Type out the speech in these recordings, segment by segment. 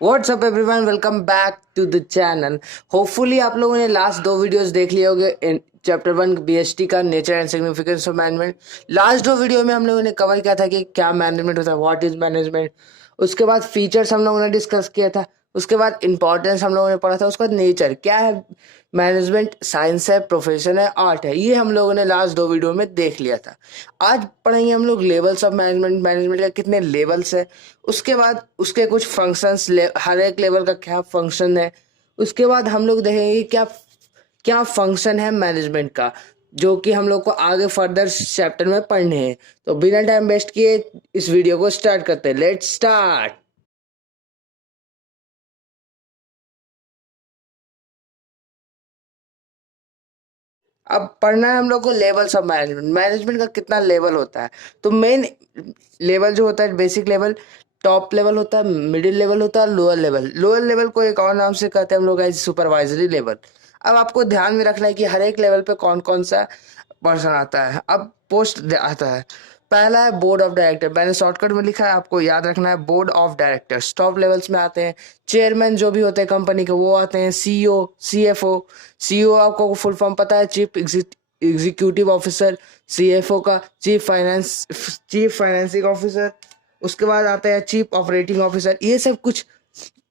What's up everyone, welcome back to the channel. Hopefully आप लोगों ने लास्ट दो वीडियोस देख लिए होंगे। चैप्टर 1 बीएसटी का nature and significance of management. Last दो वीडियो में हम लोगों ने कवर किया था कि क्या मैनेजमेंट होता है, व्हाट इज मैनेजमेंट। उसके बाद फीचर्स हम लोगों ने डिस्कस किया था। उसके बाद इंपॉर्टेंस हम लोगों ने पढ़ा था। उसके बाद नेचर क्या है, मैनेजमेंट साइंस है, प्रोफेशन है, आर्ट है। ये हम लोगों ने लास्ट दो वीडियो में देख लिया था। आज पढ़ेंगे हम लोग लेवल्स ऑफ मैनेजमेंट, मैनेजमेंट का कितने लेवल्स है। उसके बाद उसके कुछ फंक्शंस, हर एक लेवल का क्या फंक्शन है। उसके बाद हम लोग देखेंगे क्या क्या फंक्शन है मैनेजमेंट का, जो कि हम लोग को आगे फर्दर चैप्टर में पढ़ने हैं। तो बिना टाइम वेस्ट किए इस वीडियो को स्टार्ट करते हैं। Let's start. अब पढ़ना है हम लोग को लेवल्स ऑफ मैनेजमेंट। मैनेजमेंट का कितना लेवल होता है। तो मेन लेवल जो होता है, बेसिक लेवल, टॉप लेवल होता है, मिडिल लेवल होता है, लोअर लेवल। लोअर लेवल को एक और नाम से कहते हैं हम लोग सुपरवाइजरी लेवल। अब आपको ध्यान में रखना है कि हर एक लेवल पे कौन कौन सा पर्सन आता है। अब पोस्ट आता है। पहला है बोर्ड ऑफ डायरेक्टर। मैंने शॉर्टकट में लिखा है, आपको याद रखना है board of directors. Top levels में आते हैं चेयरमैन जो भी होते हैं कंपनी के, वो आते हैं सीईओ, सीएफओ। सीईओ आपको फुल फॉर्म पता है, चीफ एग्जीक्यूटिव ऑफिसर। सीएफओ का चीफ फाइनेंसिंग ऑफिसर। उसके बाद आता है चीफ ऑपरेटिंग ऑफिसर। ये सब कुछ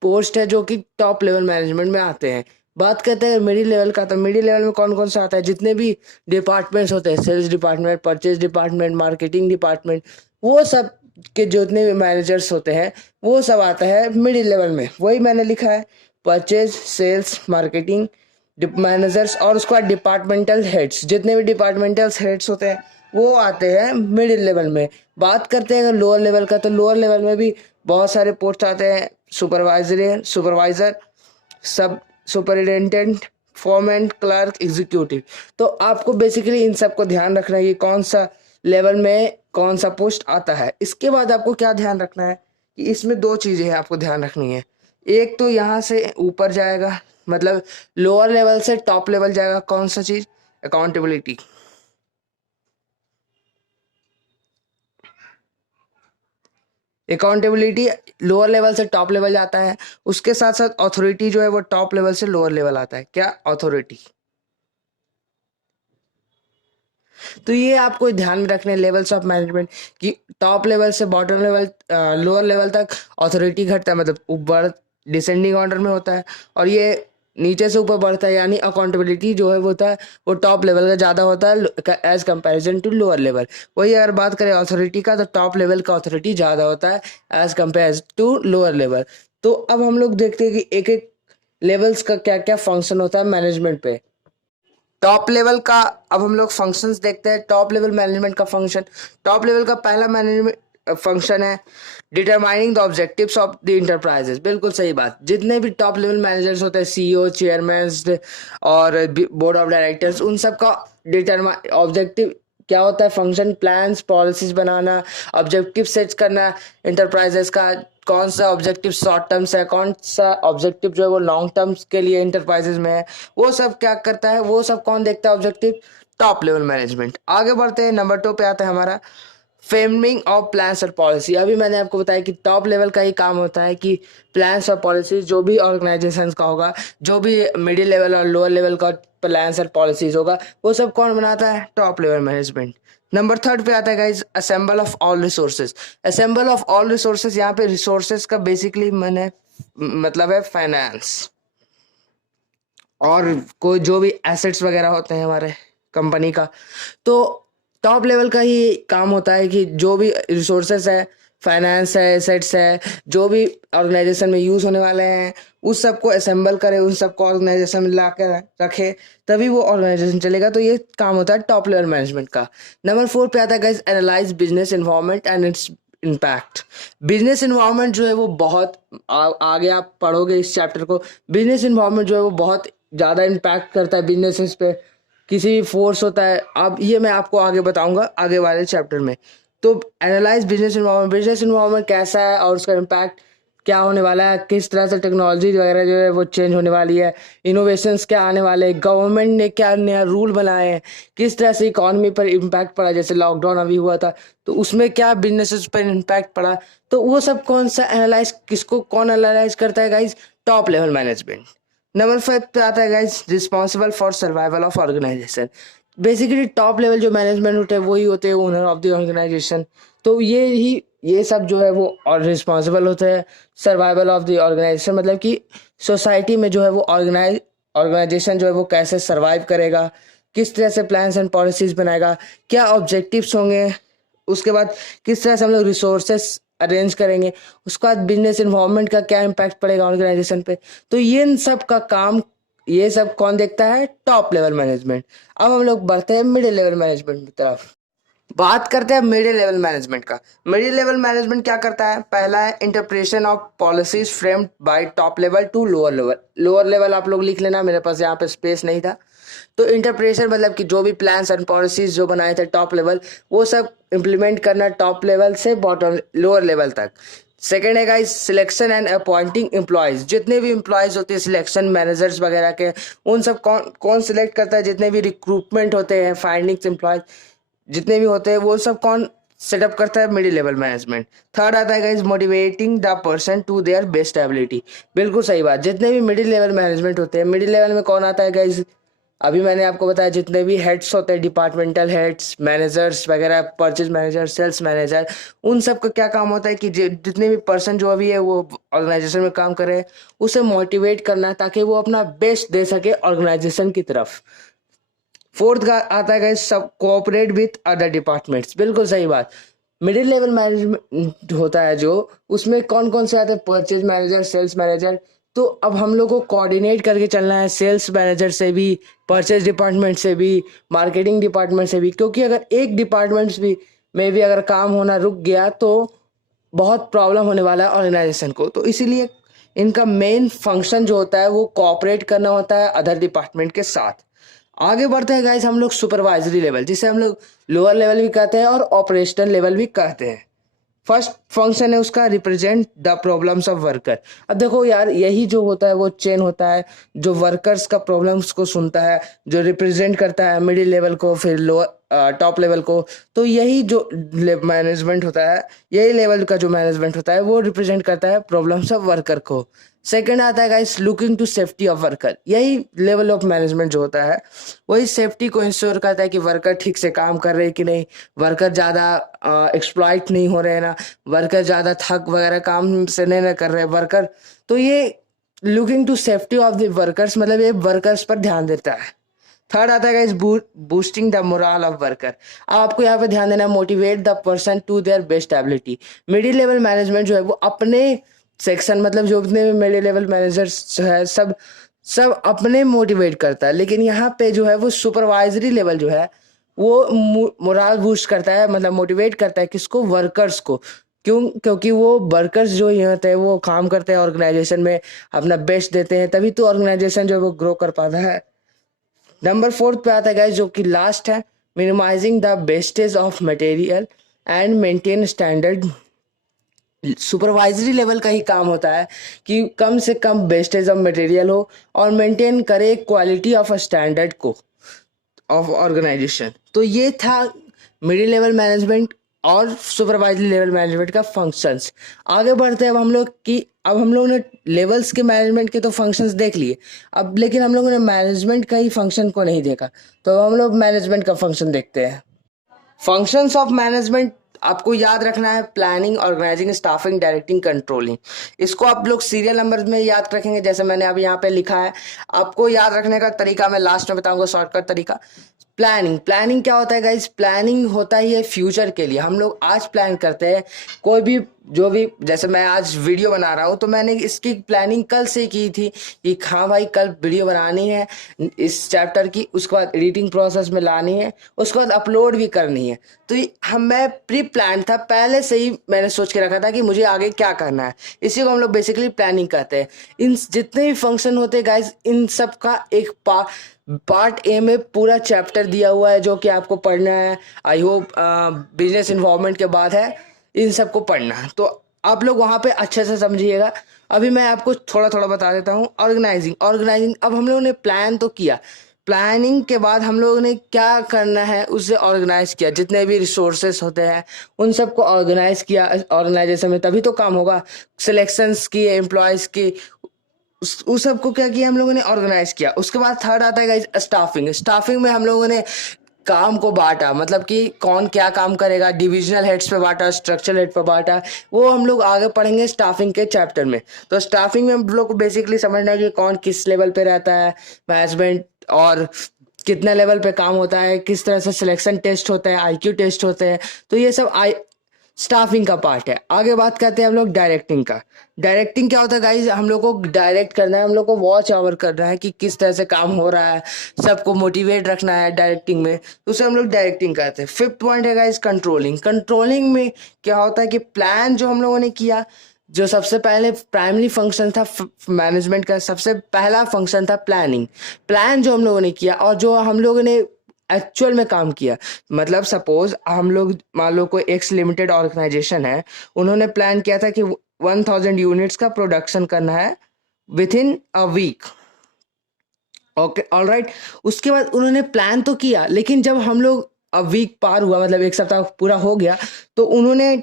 पोस्ट है जो कि टॉप लेवल मैनेजमेंट में आते हैं। बात करते हैं मिडिल लेवल का। तो मिडिल लेवल में कौन कौन सा आता है, जितने भी डिपार्टमेंट्स होते हैं, sales department, purchase department, marketing department, वो सब के जितने भी मैनेजर्स होते हैं वो सब आता है मिडिल लेवल में। वही मैंने लिखा है, परचेज, सेल्स, मार्केटिंग मैनेजर्स। और उसके बाद डिपार्टमेंटल हेड्स, जितने भी डिपार्टमेंटल हेड्स होते हैं वो आते हैं मिडिल लेवल में। बात करते हैं लोअर लेवल का। तो लोअर लेवल में भी बहुत सारे पोस्ट आते हैं, सुपरवाइजर, सब सुपरिटेंडेंट, फोरमैन, क्लर्क, एग्जीक्यूटिव। तो आपको बेसिकली इन सब को ध्यान रखना है कि कौन सा लेवल में कौन सा पोस्ट आता है। इसके बाद आपको क्या ध्यान रखना है कि इसमें दो चीजें हैं आपको ध्यान रखनी है। एक तो यहाँ से ऊपर जाएगा, मतलब लोअर लेवल से टॉप लेवल जाएगा, कौन सा चीज, अकाउंटेबिलिटी। अकाउंटेबिलिटी लोअर लेवल से टॉप लेवल जाता है। उसके साथ साथ अथॉरिटी जो है वो टॉप लेवल से लोअर लेवल आता है। क्या, अथॉरिटी। तो ये आपको ध्यान में रखने लेवल्स ऑफ मैनेजमेंट कि टॉप लेवल से बॉटम लेवल, लोअर लेवल तक अथॉरिटी घटता है, मतलब ऊपर डिसेंडिंग ऑर्डर में होता है। और ये नीचे से ऊपर बढ़ता है, यानी अकाउंटेबिलिटी जो है वो होता है वो टॉप लेवल का ज़्यादा होता है as comparison to lower level. वही अगर बात करें अथॉरिटी का, तो टॉप लेवल का अथॉरिटी ज़्यादा होता है as compare to lower level. तो अब हम लोग देखते हैं कि एक एक लेवल्स का क्या क्या फंक्शन होता है मैनेजमेंट पे। टॉप लेवल का अब हम लोग फंक्शंस देखते हैं। टॉप लेवल मैनेजमेंट का फंक्शन, टॉप लेवल का पहला मैनेजमेंट फंक्शन है determining the objectives of the enterprises. बिल्कुल सही बात। जितने भी टॉप लेवल मैनेजर्स होते हैं, सीईओ, चेयरमैन और बोर्ड ऑफ डायरेक्टर्स, उन सब का डिटरमाइन ऑब्जेक्टिव क्या होता है, फंक्शन, प्लान्स, पॉलिसीज बनाना, ऑब्जेक्टिव सेट करना इंटरप्राइजेस का। कौन सा ऑब्जेक्टिव शॉर्ट टर्म्स है, कौन सा ऑब्जेक्टिव जो है वो लॉन्ग टर्म्स के लिए इंटरप्राइजेस में है, वो सब क्या करता है, वो सब कौन देखता है, ऑब्जेक्टिव, टॉप लेवल मैनेजमेंट। आगे बढ़ते हैं, नंबर 2 पे आता है हमारा फ्रेमिंग ऑफ प्लान्स और पॉलिसी। अभी मैंने आपको बताया कि टॉप लेवल का ही काम होता है कि प्लान्स और पॉलिसीज जो भी ऑर्गेनाइजेशन का होगा, जो भी मिडिल लेवल और लोअर लेवल का प्लान्स और पॉलिसीज होगा, वो सब कौन बनाता है, टॉप लेवल मैनेजमेंट। नंबर 3 पे आता है guys assemble of all resources. Assemble of all resources, यहाँ पे रिसोर्सेज का बेसिकली मैंने मतलब है फाइनेंस और कोई जो भी एसेट्स वगैरह होते हैं हमारे कंपनी का। तो टॉप लेवल का ही काम होता है कि जो भी रिसोर्सेस है, फाइनेंस है, एसेट्स है, जो भी ऑर्गेनाइजेशन में यूज होने वाले हैं, उस सबको असेंबल करे, उन सबको ऑर्गेनाइजेशन में ला कर रखे, तभी वो ऑर्गेनाइजेशन चलेगा। तो ये काम होता है टॉप लेवल मैनेजमेंट का। नंबर 4 पे आता है guys analyse business environment and its impact. Business environment जो है वो बहुत आगे आप पढ़ोगे इस चैप्टर को। बिजनेस इन्वायरमेंट जो है वो बहुत ज़्यादा इम्पैक्ट करता है बिजनेसेस पे। किसी भी फोर्स होता है, अब ये मैं आपको आगे बताऊंगा आगे वाले चैप्टर में। तो analyse business environment, business environment कैसा है और उसका इम्पैक्ट क्या होने वाला है, किस तरह से टेक्नोलॉजी वगैरह जो है वो चेंज होने वाली है, इनोवेशंस क्या आने वाले हैं, गवर्नमेंट ने क्या नया रूल बनाए हैं, किस तरह से इकोनॉमी पर इम्पैक्ट पड़ा, जैसे लॉकडाउन अभी हुआ था तो उसमें क्या बिजनेसेस पर इम्पैक्ट पड़ा। तो वो सब कौन सा एनालाइज, किसको कौन एनालाइज करता है guys? Top level management. Number 5 पे आता है guys responsible for survival of organisation. Basically top level जो मैनेजमेंट होते हैं वही होते हैं ओनर ऑफ द ऑर्गेनाइजेशन। तो ये सब जो है वो और रिस्पॉन्सिबल होते हैं सर्वाइवल ऑफ द ऑर्गेनाइजेशन, मतलब कि सोसाइटी में जो है वो ऑर्गेनाइजेशन जो है वो कैसे सर्वाइव करेगा, किस तरह से प्लान्स एंड पॉलिसीज बनाएगा, क्या ऑब्जेक्टिव्स होंगे, उसके बाद किस तरह से हम लोग रिसोर्सेस अरेंज करेंगे, उसके बाद बिजनेस इन्वायरमेंट का क्या इम्पैक्ट पड़ेगा ऑर्गेनाइजेशन पे। तो ये इन सब का काम, ये सब कौन देखता है? Top level management. अब हम लोग बढ़ते हैं मिडिल लेवल मैनेजमेंट की तरफ। बात करते हैं मिडिल लेवल मैनेजमेंट का। मिडिल लेवल मैनेजमेंट क्या करता है? पहला है interpretation of policies framed by top level to lower level. Lower level आप लोग लिख लेना, मेरे पास यहाँ पे स्पेस नहीं था। तो इंटरप्रिटेशन मतलब कि जो भी प्लान्स एंड पॉलिसीज जो बनाए थे टॉप लेवल, वो सब इम्प्लीमेंट करना टॉप लेवल से बॉटम लोअर लेवल तक। सेकेंड है guys selection and appointing employees. जितने भी एम्प्लॉयज होते हैं सिलेक्शन मैनेजर्स वगैरह के, उन सब कौन कौन सिलेक्ट करता है? जितने भी रिक्रूटमेंट होते हैं, फाइंडिंग्स एम्प्लॉयज जितने भी होते हैं वो सब कौन सेटअप करता है? Middle level management. थर्ड आता है guys motivating the person to their best ability. बिल्कुल सही बात, जितने भी मिडिल लेवल मैनेजमेंट होते हैं, मिडिल लेवल में कौन आता है गाइस? अभी मैंने आपको बताया जितने भी हेड्स होते हैं, डिपार्टमेंटल हेड्स, मैनेजर्स वगैरह, परचेज मैनेजर, सेल्स मैनेजर, उन सब का क्या काम होता है कि जितने भी पर्सन जो अभी है वो ऑर्गेनाइजेशन में काम कर रहे हैं, उसे मोटिवेट करना ताकि वो अपना बेस्ट दे सके ऑर्गेनाइजेशन की तरफ। फोर्थ का आता है सब कोऑपरेट विथ अदर डिपार्टमेंट्स। बिल्कुल सही बात, मिडिल लेवल मैनेजमेंट होता है जो, उसमें कौन कौन से आते हैं? Purchase manager, sales manager. तो अब हम लोग को कोऑर्डिनेट करके चलना है सेल्स मैनेजर से भी, परचेज डिपार्टमेंट से भी, मार्केटिंग डिपार्टमेंट से भी, क्योंकि अगर एक डिपार्टमेंट्स भी में भी अगर काम होना रुक गया तो बहुत प्रॉब्लम होने वाला है ऑर्गेनाइजेशन को। तो इसीलिए इनका मेन फंक्शन जो होता है वो कोऑपरेट करना होता है अदर डिपार्टमेंट के साथ। आगे बढ़ते हैं गाइस हम लोग सुपरवाइजरी लेवल, जिसे हम लोग लोअर लेवल भी कहते हैं और ऑपरेशनल लेवल भी कहते हैं। फर्स्ट फंक्शन है उसका represent the problems of worker. अब देखो यार, यही जो होता है वो चेन होता है जो वर्कर्स का प्रॉब्लम्स को सुनता है, जो रिप्रेजेंट करता है मिडिल लेवल को, फिर लोअर टॉप लेवल को। तो यही जो मैनेजमेंट होता है, यही लेवल का जो मैनेजमेंट होता है वो रिप्रेजेंट करता है प्रॉब्लम्स ऑफ वर्कर को। सेकंड आता है guys looking to safety of worker. यही लेवल ऑफ मैनेजमेंट जो होता है वही सेफ्टी को इंश्योर करता है कि वर्कर ठीक से काम कर रहे हैं कि नहीं, वर्कर ज़्यादा एक्सप्लॉइट नहीं हो रहे हैं ना, वर्कर ज़्यादा थक वगैरह काम से नहीं ना कर रहे वर्कर। तो ये looking to safety of the workers, मतलब ये वर्कर्स पर ध्यान देता है। थर्ड आता है guys boosting the morale of worker. आपको यहाँ पे ध्यान देना, motivate the person to their best ability. Middle level management जो है वो अपने सेक्शन, मतलब जो जितने भी मिडिल लेवल मैनेजर्स है सब सब अपने मोटिवेट करता है, लेकिन यहाँ पे जो है वो सुपरवाइजरी लेवल जो है वो मोरल बूस्ट करता है, मतलब मोटिवेट करता है किसको? वर्कर्स को। क्योंकि वो वर्कर्स जो ये होते हैं वो काम करते हैं ऑर्गेनाइजेशन में, अपना बेस्ट देते हैं, तभी तो ऑर्गेनाइजेशन जो है वो ग्रो कर पाता है। नंबर 4 पे आता है गाइस जो कि लास्ट है, minimising the wastage of material and maintain standard. Supervisory level का ही काम होता है कि कम से कम वेस्टेज ऑफ मटेरियल हो और मेंटेन करे क्वालिटी ऑफ स्टैंडर्ड को ऑफ ऑर्गेनाइजेशन। तो ये था मिडिल लेवल मैनेजमेंट और सुपरवाइजरी लेवल मैनेजमेंट का फंक्शंस। आगे बढ़ते हैं अब हम लोगों ने लेवल्स के मैनेजमेंट के तो फंक्शंस देख लिए, अब लेकिन हम लोगों ने मैनेजमेंट का ही फंक्शन को नहीं देखा, तो हम लोग मैनेजमेंट का फंक्शन देखते हैं। फंक्शंस ऑफ मैनेजमेंट आपको याद रखना है, planning, organising, staffing, directing, controlling. इसको आप लोग सीरियल नंबर में याद रखेंगे, जैसे मैंने अभी यहाँ पे लिखा है। आपको याद रखने का तरीका मैं लास्ट में बताऊंगा, शॉर्टकट तरीका। प्लानिंग क्या होता है गाइस? प्लानिंग होता ही है फ्यूचर के लिए। हम लोग आज प्लान करते हैं कोई भी, जो भी, जैसे मैं आज वीडियो बना रहा हूँ तो मैंने इसकी प्लानिंग कल से की थी कि हाँ भाई कल वीडियो बनानी है इस चैप्टर की, उसके बाद एडिटिंग प्रोसेस में लानी है, उसके बाद अपलोड भी करनी है। तो मैं प्री प्लान था, पहले से ही मैंने सोच के रखा था कि मुझे आगे क्या करना है। इसी को हम लोग बेसिकली प्लानिंग कहते हैं। इन जितने भी फंक्शन होते हैं गाइस, इन सब का एक पार्ट ए में पूरा चैप्टर दिया हुआ है जो कि आपको पढ़ना है। आई होप बिजनेस इन्वॉल्वमेंट के बाद है इन सबको पढ़ना है। तो आप लोग वहां पे अच्छे से समझिएगा। अभी मैं आपको थोड़ा थोड़ा बता देता हूँ। ऑर्गेनाइजिंग ऑर्गेनाइजिंग अब हम लोगों ने प्लान तो किया, प्लानिंग के बाद हम लोगों ने क्या करना है उसे ऑर्गेनाइज किया, जितने भी रिसोर्सेस होते हैं उन सबको ऑर्गेनाइज किया। ऑर्गेनाइजेशन में तभी तो काम होगा। सिलेक्शंस की, एम्प्लॉयज की, उस सबको क्या किया हम लोगों ने, ऑर्गेनाइज किया। उसके बाद थर्ड आता है गाइस स्टाफिंग। स्टाफिंग में हम लोगों ने काम को बांटा, मतलब कि कौन क्या काम करेगा, डिविजनल हेड्स पे बांटा, स्ट्रक्चरल हेड पे बांटा। वो हम लोग आगे पढ़ेंगे स्टाफिंग के चैप्टर में। तो स्टाफिंग में हम लोग को बेसिकली समझना है कि कौन किस लेवल पे रहता है, मैनेजमेंट, और कितने लेवल पे काम होता है, किस तरह से सिलेक्शन टेस्ट होता है, आईक्यू टेस्ट होते हैं। तो ये सब स्टाफिंग का पार्ट है। आगे बात करते हैं हम लोग डायरेक्टिंग का। डायरेक्टिंग क्या होता है गाइज, हम लोग को डायरेक्ट करना है, हम लोग को वॉच ओवर करना है कि किस तरह से काम हो रहा है, सबको मोटिवेट रखना है डायरेक्टिंग में, तो उसे हम लोग डायरेक्टिंग करते हैं। फिफ्थ पॉइंट है गाइज कंट्रोलिंग। कंट्रोलिंग में क्या होता है कि प्लान जो हम लोगों ने किया, जो सबसे पहले प्राइमरी फंक्शन था मैनेजमेंट का, सबसे पहला फंक्शन था प्लानिंग। प्लान जो हम लोगों ने किया और जो हम लोगों ने एक्चुअल में काम किया, मतलब सपोज हम लोग मान लो कोई एक्स लिमिटेड ऑर्गेनाइजेशन है, उन्होंने प्लान किया था कि 1000 यूनिट्स का प्रोडक्शन करना है within a week. Okay, alright. उसके बाद उन्होंने प्लान तो किया, लेकिन जब हम लोग अब वीक पार हुआ, मतलब एक सप्ताह पूरा हो गया, तो उन्होंने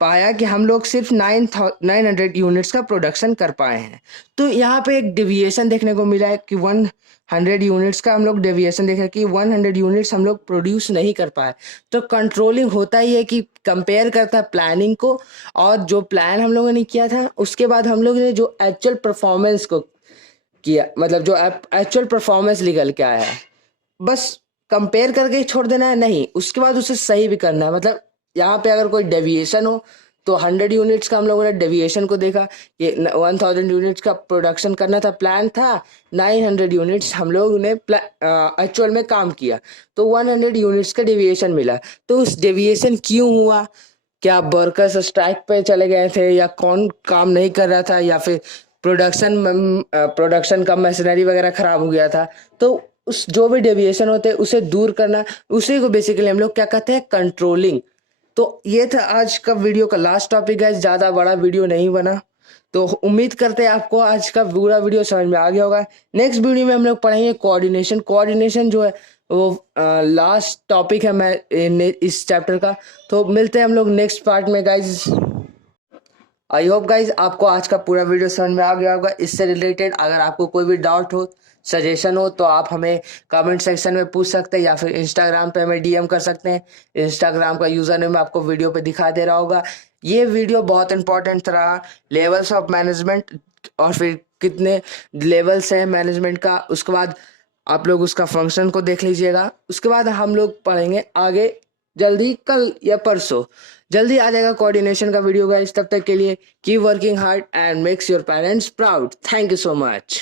पाया कि हम लोग सिर्फ 900 यूनिट्स का प्रोडक्शन कर पाए हैं। तो यहाँ पे एक डेविएशन देखने को मिला है कि 100 यूनिट्स का हम लोग डेविएशन देखे कि 100 यूनिट्स हम लोग प्रोड्यूस नहीं कर पाए। तो कंट्रोलिंग होता ही है कि कंपेयर करता है प्लानिंग को, और जो प्लान हम लोगों ने किया था उसके बाद हम लोग ने जो एक्चुअल परफॉर्मेंस को किया, मतलब जो एक्चुअल परफॉर्मेंस निकल के आया है, बस कंपेयर करके ही छोड़ देना है नहीं, उसके बाद उसे सही भी करना है। मतलब यहाँ पे अगर कोई डेविएशन हो तो 100 यूनिट्स का हम लोगों ने डेविएशन को देखा, ये 1000 यूनिट्स का प्रोडक्शन करना था, प्लान था, 900 यूनिट्स हम लोग ने एक्चुअल में काम किया, तो 100 यूनिट्स का डेविएशन मिला। तो उस डेविएशन क्यों हुआ, क्या वर्कर्स स्ट्राइक पे चले गए थे, या कौन काम नहीं कर रहा था, या फिर प्रोडक्शन का मशीनरी वगैरह खराब हो गया था। तो उस जो भी डेविएशन होते हैं उसे दूर करना, उसी को बेसिकली हम लोग क्या कहते हैं, कंट्रोलिंग। तो ये था आज का वीडियो का लास्ट टॉपिक है, ज्यादा बड़ा वीडियो नहीं बना। तो उम्मीद करते हैं आपको आज का पूरा वीडियो समझ में आ गया होगा। नेक्स्ट वीडियो में हम लोग पढ़ेंगे कोऑर्डिनेशन। कोऑर्डिनेशन जो है वो लास्ट टॉपिक है मैं इस चैप्टर का। तो मिलते हैं हम लोग नेक्स्ट पार्ट में गाइज। आई होप गाइज आपको आज का पूरा वीडियो समझ में आ गया होगा। इससे रिलेटेड अगर आपको कोई भी डाउट हो, सजेशन हो, तो आप हमें कमेंट सेक्शन में पूछ सकते हैं, या फिर इंस्टाग्राम पे हमें डीएम कर सकते हैं। इंस्टाग्राम का यूजर नेम आपको वीडियो पे दिखा दे रहा होगा। ये वीडियो बहुत इंपॉर्टेंट रहा, लेवल्स ऑफ मैनेजमेंट, और फिर कितने लेवल्स हैं मैनेजमेंट का। उसके बाद आप लोग उसका फंक्शन को देख लीजिएगा। उसके बाद हम लोग पढ़ेंगे आगे, जल्दी कल या परसों जल्दी आ जाएगा कोऑर्डिनेशन का वीडियो गाइस। तब तक के लिए keep working hard and makes your parents proud. Thank you so much.